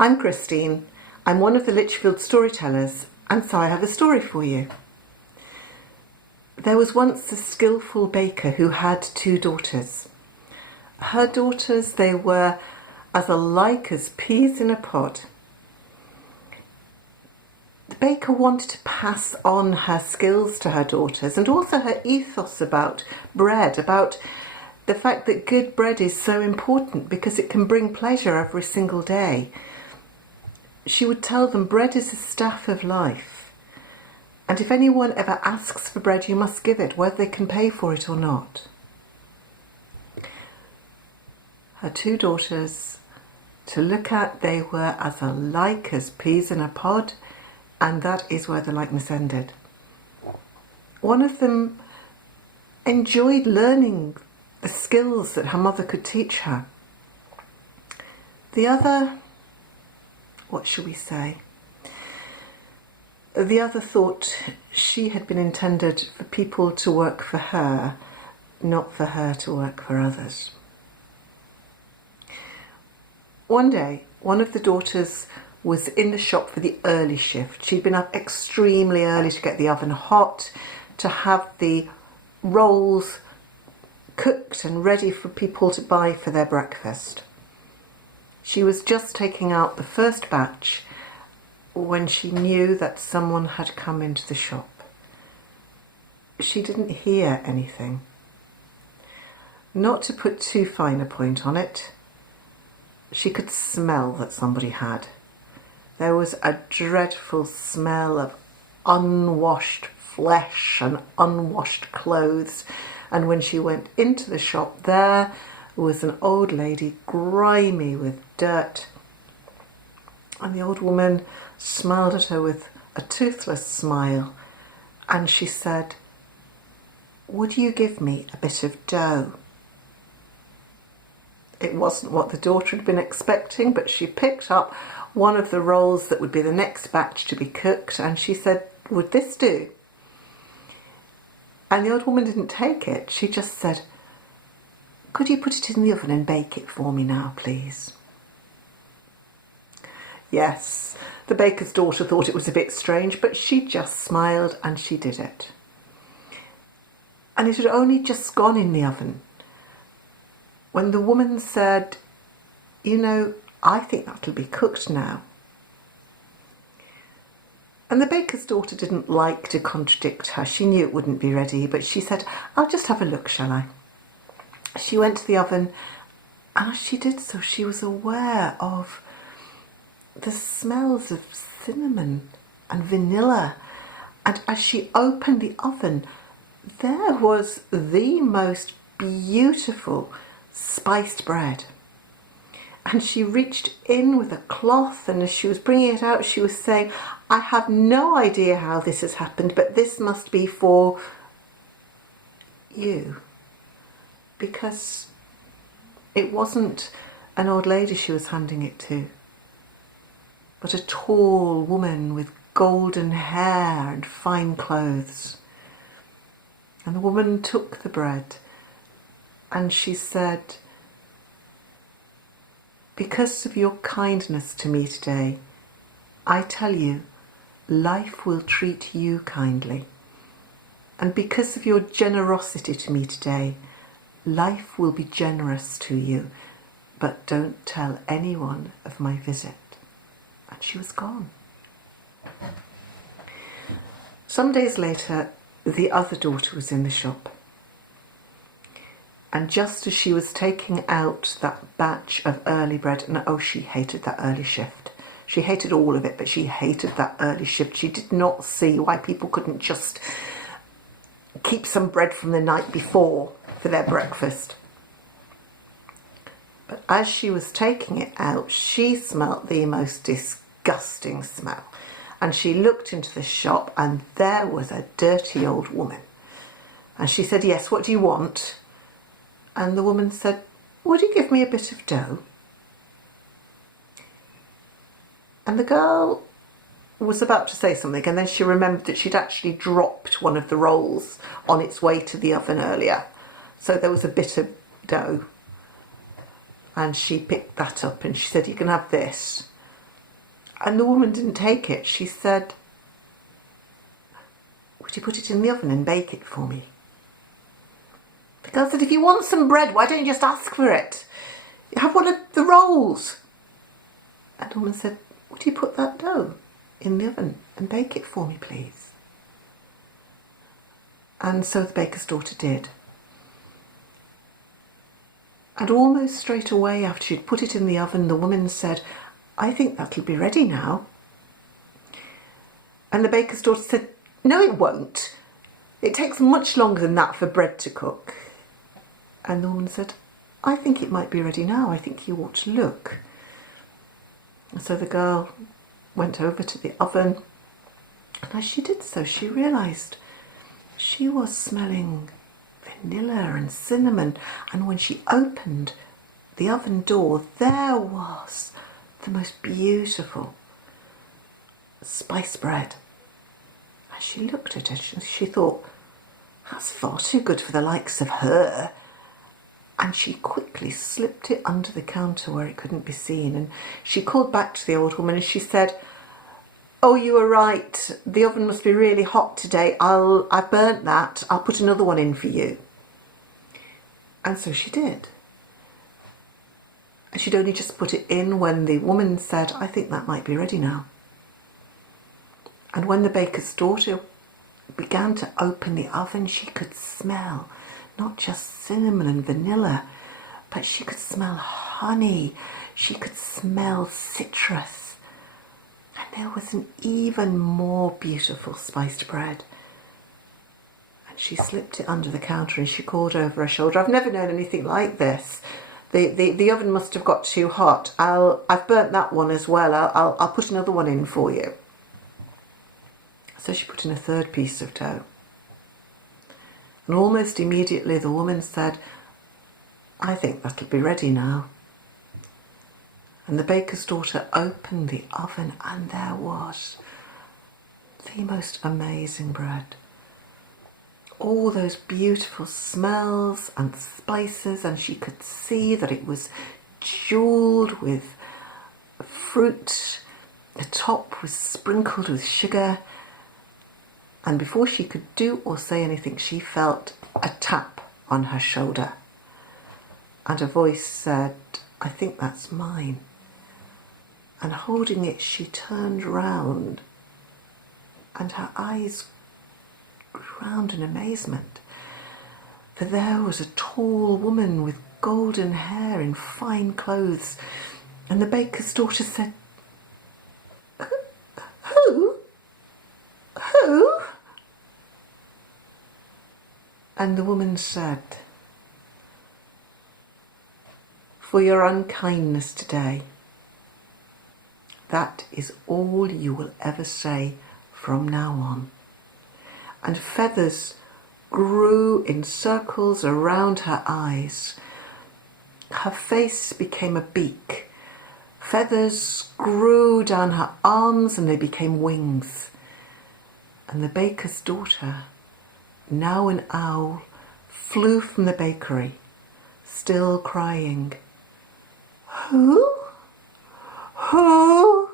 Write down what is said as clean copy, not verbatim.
I'm Christine. I'm one of the Lichfield storytellers, and so I have a story for you. There was once a skillful baker who had 2 daughters. Her daughters, they were as alike as peas in a pod. The baker wanted to pass on her skills to her daughters and also her ethos about bread, about the fact that good bread is so important because it can bring pleasure every single day. She would tell them bread is the staff of life, and if anyone ever asks for bread, you must give it, whether they can pay for it or not. Her 2 daughters, to look at, they were as alike as peas in a pod, and that is where the likeness ended. One of them enjoyed learning the skills that her mother could teach her. The other, what shall we say? The other thought she had been intended for people to work for her, not for her to work for others. One day, one of the daughters was in the shop for the early shift. She'd been up extremely early to get the oven hot, to have the rolls cooked and ready for people to buy for their breakfast. She was just taking out the first batch when she knew that someone had come into the shop. She didn't hear anything. Not to put too fine a point on it, she could smell that somebody had. There was a dreadful smell of unwashed flesh and unwashed clothes, and when she went into the shop, there was an old lady, grimy with dirt, and the old woman smiled at her with a toothless smile, and she said, "Would you give me a bit of dough?" It wasn't what the daughter had been expecting, but she picked up one of the rolls that would be the next batch to be cooked, and she said, "Would this do?" And the old woman didn't take it. She just said, "Could you put it in the oven and bake it for me now, please?" Yes, the baker's daughter thought it was a bit strange, but she just smiled and she did it. And it had only just gone in the oven when the woman said, "You know, I think that'll be cooked now." And the baker's daughter didn't like to contradict her. She knew it wouldn't be ready, but she said, "I'll just have a look, shall I?" She went to the oven, and as she did so, she was aware of the smells of cinnamon and vanilla. And as she opened the oven, there was the most beautiful spiced bread. And she reached in with a cloth, and as she was bringing it out, she was saying, "I have no idea how this has happened, but this must be for you." Because it wasn't an old lady she was handing it to, but a tall woman with golden hair and fine clothes. And the woman took the bread and she said, "Because of your kindness to me today, I tell you, life will treat you kindly. And because of your generosity to me today, life will be generous to you. But don't tell anyone of my visit." And she was gone. Some days later, the other daughter was in the shop. And just as she was taking out that batch of early bread, and oh, she hated that early shift. She hated all of it, but she hated that early shift. She did not see why people couldn't just keep some bread from the night before for their breakfast. But as she was taking it out, she smelt the most disgusting smell. And she looked into the shop, and there was a dirty old woman. And she said, "Yes, what do you want?" And the woman said, "Would you give me a bit of dough?" And the girl was about to say something, and then she remembered that she'd actually dropped one of the rolls on its way to the oven earlier. So there was a bit of dough. And she picked that up and she said, "You can have this." And the woman didn't take it. She said, would you put it in the oven and bake it for me? The girl said, if you want some bread, why don't you just ask for it? Have one of the rolls. And the woman said, would you put that dough in the oven and bake it for me, please? And so the baker's daughter did. And almost straight away after she'd put it in the oven, the woman said, I think that'll be ready now. And the baker's daughter said, no, it won't. It takes much longer than that for bread to cook. And the woman said, I think it might be ready now. I think you ought to look. And so the girl went over to the oven. And as she did so, she realised she was smelling vanilla and cinnamon. And when she opened the oven door, there was the most beautiful spice bread. As she looked at it, she thought, that's far too good for the likes of her. And she quickly slipped it under the counter where it couldn't be seen. And she called back to the old woman and she said, oh, you were right. The oven must be really hot today. I burnt that. I'll put another one in for you. And so she did. And she'd only just put it in when the woman said, I think that might be ready now. And when the baker's daughter began to open the oven, she could smell not just cinnamon and vanilla, but she could smell honey. She could smell citrus. And there was an even more beautiful spiced bread. And she slipped it under the counter and she called over her shoulder, I've never known anything like this. The oven must have got too hot. I've burnt that one as well. I'll put another one in for you. So she put in a third piece of dough. And almost immediately the woman said, I think that'll be ready now. And the baker's daughter opened the oven and there was the most amazing bread. All those beautiful smells and spices, and she could see that it was jewelled with fruit. The top was sprinkled with sugar. And before she could do or say anything, she felt a tap on her shoulder. And a voice said, I think that's mine. And holding it, she turned round and her eyes grew round in amazement. For there was a tall woman with golden hair in fine clothes. And the baker's daughter said, Who? Who? And the woman said, for your unkindness today, that is all you will ever say from now on. And feathers grew in circles around her eyes. Her face became a beak. Feathers grew down her arms and they became wings. And the baker's daughter, now an owl, flew from the bakery, still crying, Who? Who?